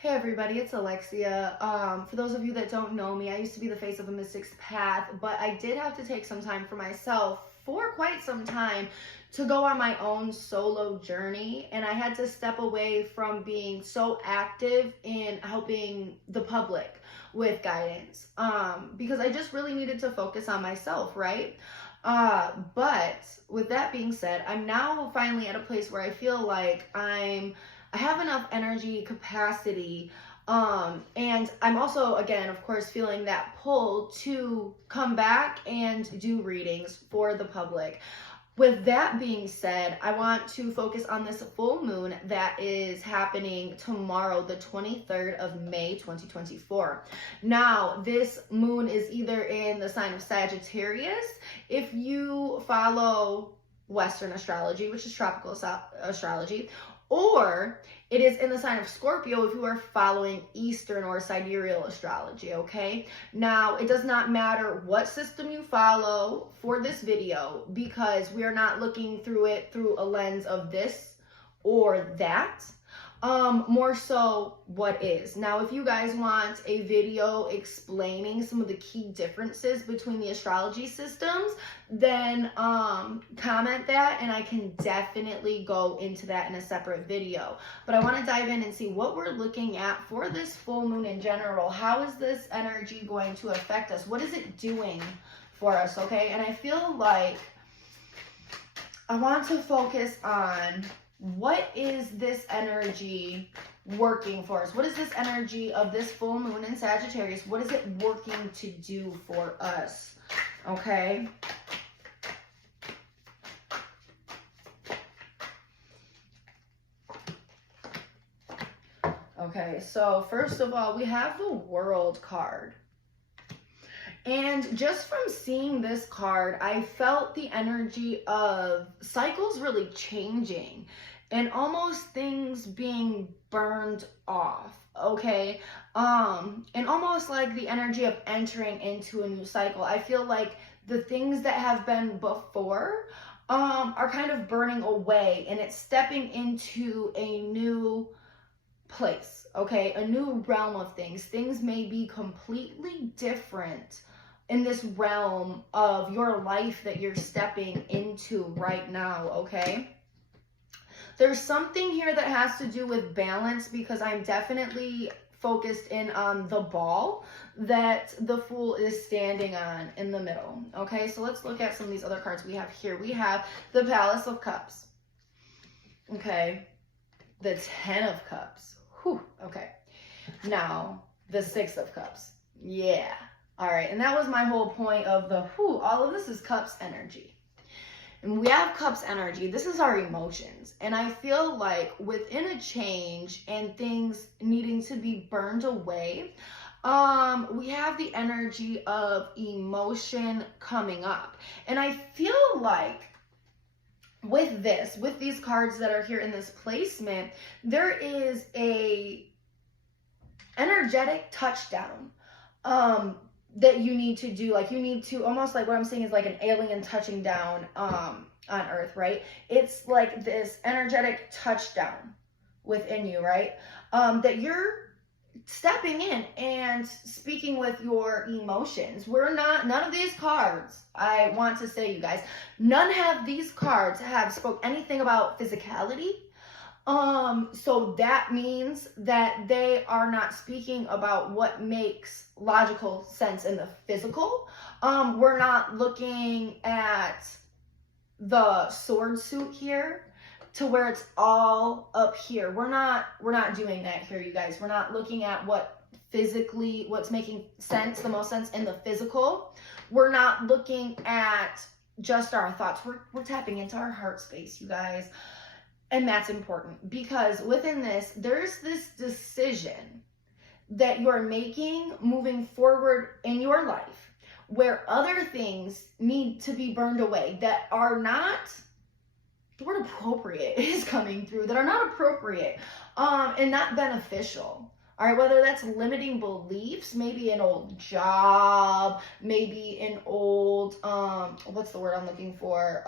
Hey everybody, it's Alexia. For those of you that don't know me, I used to be the face of a Mystic's Path, but I did have to take some time for myself for quite some time to go on my own solo journey, and I had to step away from being so active in helping the public with guidance because I just really needed to focus on myself, right? But with that being said, I'm now finally at a place where I feel like I have enough energy capacity. And I'm also, again, of course, feeling that pull to come back and do readings for the public. With that being said, I want to focus on this full moon that is happening tomorrow, the 23rd of May, 2024. Now, this moon is either in the sign of Sagittarius, if you follow Western astrology, which is tropical astrology, or it is in the sign of Scorpio if you are following Eastern or sidereal astrology, okay? Now, it does not matter what system you follow for this video because we are not looking through it through a lens of this or that. More so what is. Now, if you guys want a video explaining some of the key differences between the astrology systems, then comment that and I can definitely go into that in a separate video. But I want to dive in and see what we're looking at for this full moon in general. How is this energy going to affect us? What is it doing for us, okay? And I feel like I want to focus on what is this energy working for us? What is this energy of this full moon in Sagittarius? What is it working to do for us? Okay. Okay, so first of all, we have the World card. And just from seeing this card, I felt the energy of cycles really changing and almost things being burned off, okay? And almost like the energy of entering into a new cycle. I feel like the things that have been before are kind of burning away and it's stepping into a new place, okay? A new realm of things. Things may be completely different in this realm of your life that you're stepping into right now, okay? There's something here that has to do with balance because I'm definitely focused in on the ball that the Fool is standing on in the middle, okay? So let's look at some of these other cards we have here. We have the Palace of Cups, okay? The Ten of Cups, whew, okay. Now, the Six of Cups, yeah. All right, and that was my whole point of the all of this is Cups energy. And we have Cups energy. This is our emotions. And I feel like within a change and things needing to be burned away, we have the energy of emotion coming up. And I feel like with these cards that are here in this placement, there is a energetic touchdown that you need to do. Like you need to almost like what I'm saying is like an alien touching down on Earth, right? It's like this energetic touchdown within you, right? That you're stepping in and speaking with your emotions. None of these cards, I want to say, you guys, none of these cards have spoke anything about physicality. So that means that they are not speaking about what makes logical sense in the physical. We're not looking at the sword suit here to where it's all up here. We're not doing that here, you guys. We're not looking at what's making sense, the most sense in the physical. We're not looking at just our thoughts. We're tapping into our heart space, you guys. And that's important because within this, there's this decision that you're making moving forward in your life where other things need to be burned away that are not, the word appropriate is coming through, that are not appropriate and not beneficial. All right, whether that's limiting beliefs, maybe an old job, maybe an old, what's the word I'm looking for?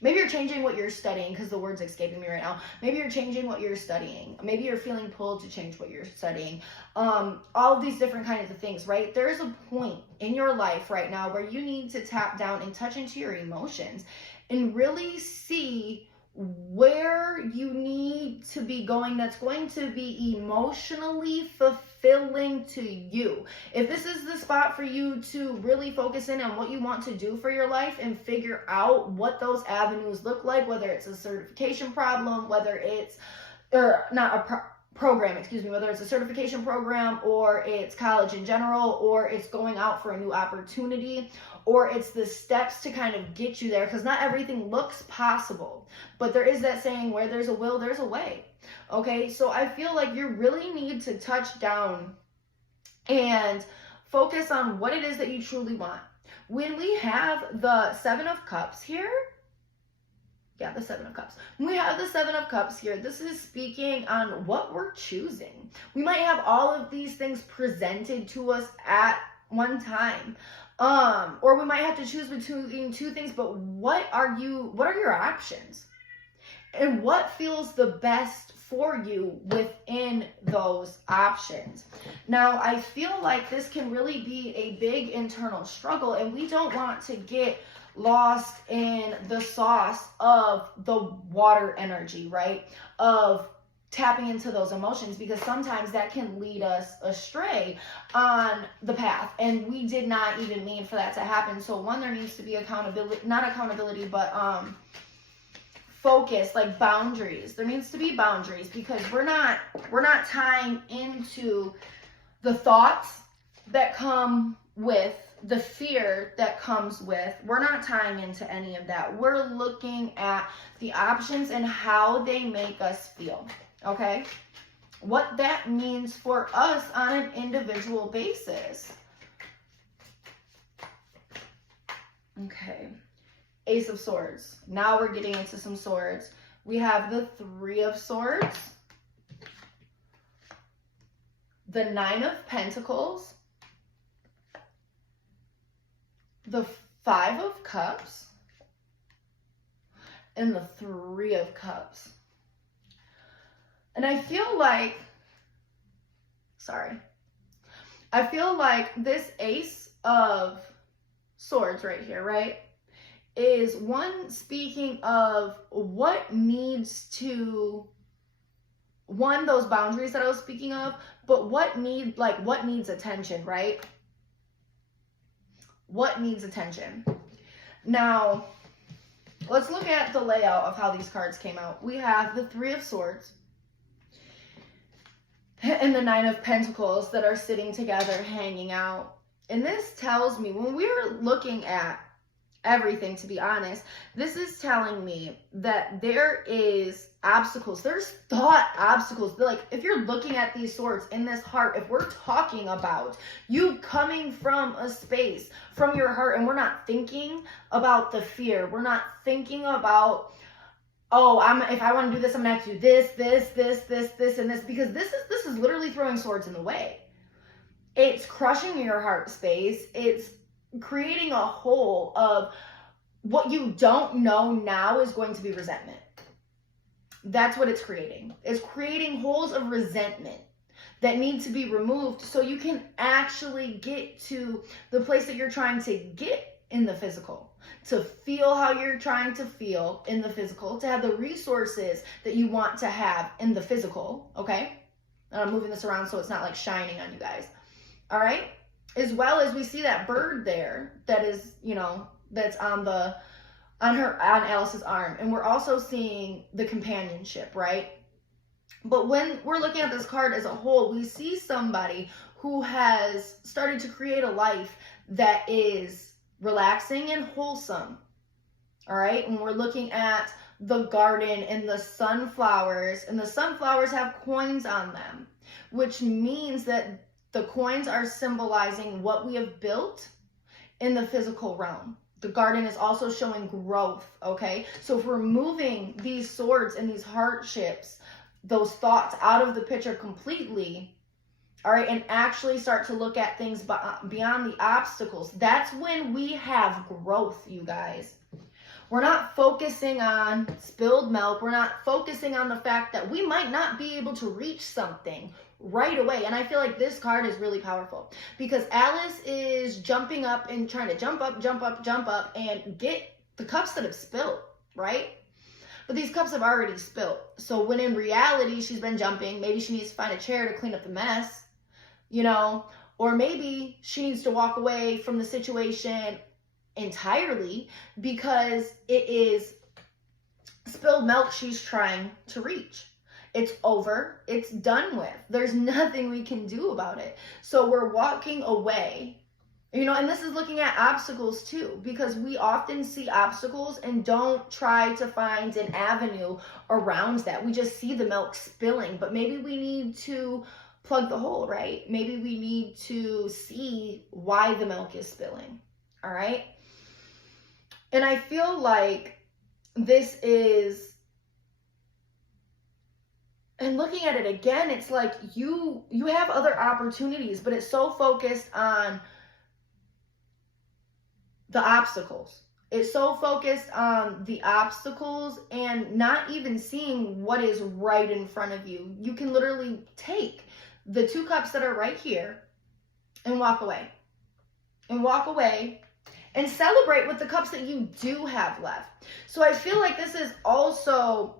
Maybe you're changing what you're studying, because the word's escaping me right now. Maybe you're changing what you're studying. Maybe you're feeling pulled to change what you're studying. All of these different kinds of things, right? There's a point in your life right now where you need to tap down and touch into your emotions and really see where you need to be going that's going to be emotionally fulfilling to you. If this is the spot for you to really focus in on what you want to do for your life and figure out what those avenues look like, whether it's a certification problem, whether it's or not a program, whether it's a certification program or it's college in general, or it's going out for a new opportunity, or it's the steps to kind of get you there, because not everything looks possible, but there is that saying, where there's a will, there's a way. Okay, so I feel like you really need to touch down and focus on what it is that you truly want. When we have the Seven of Cups here, the Seven of Cups. When we have the Seven of Cups here, this is speaking on what we're choosing. We might have all of these things presented to us at one time. Or we might have to choose between two things, but what are your options? And what feels the best for you within those options? Now, I feel like this can really be a big internal struggle, and we don't want to get lost in the sauce of the water energy, right? Of tapping into those emotions, because sometimes that can lead us astray on the path, and we did not even mean for that to happen. So one, there needs to be focus, like boundaries. There needs to be boundaries, because we're not tying into the thoughts that come with the fear that comes with. We're not tying into any of that. We're looking at the options and how they make us feel. Okay, what that means for us on an individual basis. Okay, Ace of Swords. Now we're getting into some swords. We have the Three of Swords, the Nine of Pentacles, the Five of Cups, and the Three of Cups. And I feel like this Ace of Swords right here, right, is one speaking of what needs to, one, those boundaries that I was speaking of, but what needs attention, right? What needs attention? Now, let's look at the layout of how these cards came out. We have the Three of Swords and the Nine of Pentacles that are sitting together, hanging out. And this tells me, when we're looking at everything, to be honest, this is telling me that there is obstacles. There's thought obstacles. Like, if you're looking at these swords in this heart, if we're talking about you coming from a space, from your heart, and we're not thinking about the fear, we're not thinking about, oh, if I want to do this, I'm gonna have to do this, and this, because this is literally throwing swords in the way. It's crushing your heart space. It's creating a hole of what you don't know now is going to be resentment. That's what it's creating. It's creating holes of resentment that need to be removed so you can actually get to the place that you're trying to get in the physical, to feel how you're trying to feel in the physical, to have the resources that you want to have in the physical, okay? And I'm moving this around so it's not like shining on you guys, all right? As well as we see that bird there that is, that's on Alice's arm. And we're also seeing the companionship, right? But when we're looking at this card as a whole, we see somebody who has started to create a life that is relaxing and wholesome, all right? And we're looking at the garden and the sunflowers have coins on them, which means that the coins are symbolizing what we have built in the physical realm. The garden is also showing growth, okay? So if we're moving these swords and these hardships, those thoughts out of the picture completely, all right, and actually start to look at things beyond the obstacles, that's when we have growth, you guys. We're not focusing on spilled milk. We're not focusing on the fact that we might not be able to reach something right away. And I feel like this card is really powerful because Alice is jumping up and trying to jump up and get the cups that have spilled, right? But these cups have already spilled. So when in reality, she's been jumping, maybe she needs to find a chair to clean up the mess, you know, or maybe she needs to walk away from the situation entirely because it is spilled milk she's trying to reach. It's over. It's done with. There's nothing we can do about it. So we're walking away. You know, and this is looking at obstacles too, because we often see obstacles and don't try to find an avenue around that. We just see the milk spilling, but maybe we need to plug the hole, right? Maybe we need to see why the milk is spilling, all right? And I feel like this is, and looking at it again, it's like you have other opportunities, but it's so focused on the obstacles. It's so focused on the obstacles and not even seeing what is right in front of you. You can literally take the 2 cups that are right here and walk away. And walk away and celebrate with the cups that you do have left. So I feel like this is also,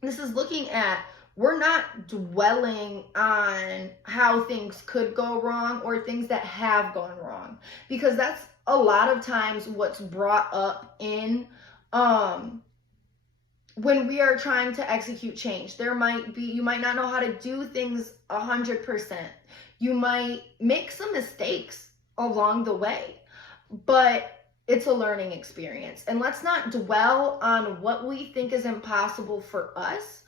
this is looking at, we're not dwelling on how things could go wrong or things that have gone wrong, because that's a lot of times what's brought up in when we are trying to execute change. There might be, you might not know how to do things 100%. You might make some mistakes along the way, but it's a learning experience. And let's not dwell on what we think is impossible for us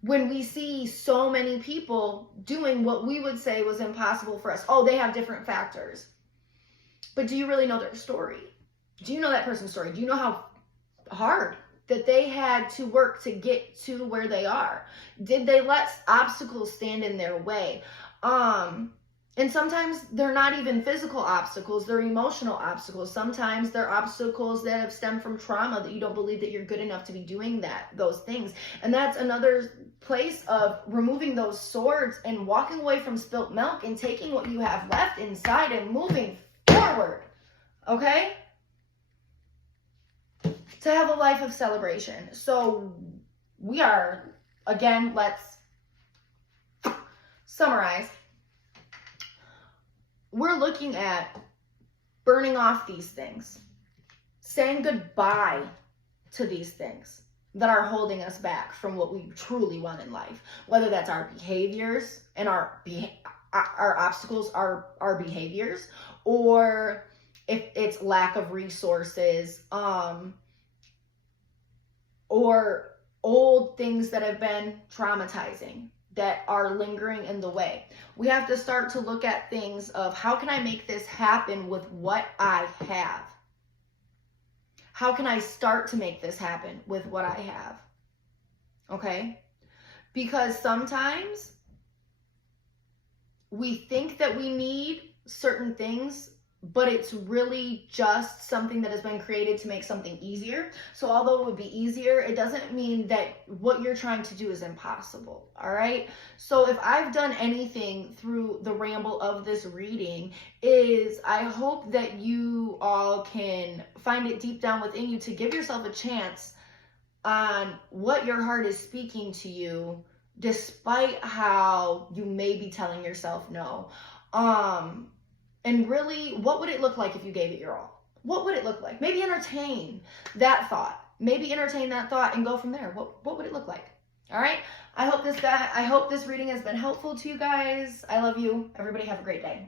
when we see so many people doing what we would say was impossible for us. Oh, they have different factors. But do you really know their story? Do you know that person's story? Do you know how hard that they had to work to get to where they are? Did they let obstacles stand in their way? And sometimes they're not even physical obstacles, they're emotional obstacles. Sometimes they're obstacles that have stemmed from trauma, that you don't believe that you're good enough to be doing those things. And that's another place of removing those swords and walking away from spilt milk and taking what you have left inside and moving forward, okay? To have a life of celebration. So we are, again, let's summarize. We're looking at burning off these things, saying goodbye to these things that are holding us back from what we truly want in life, whether that's our behaviors and our obstacles, our behaviors, or if it's lack of resources, or old things that have been traumatizing that are lingering in the way. We have to start to look at things of, how can I make this happen with what I have? How can I start to make this happen with what I have? Okay? Because sometimes we think that we need certain things, but it's really just something that has been created to make something easier. So although it would be easier, it doesn't mean that what you're trying to do is impossible, all right? So if I've done anything through the ramble of this reading, is I hope that you all can find it deep down within you to give yourself a chance on what your heart is speaking to you, despite how you may be telling yourself no. And really, what would it look like if you gave it your all? What would it look like? Maybe entertain that thought. Maybe entertain that thought and go from there. What would it look like? All right. I hope this reading has been helpful to you guys. I love you. Everybody have a great day.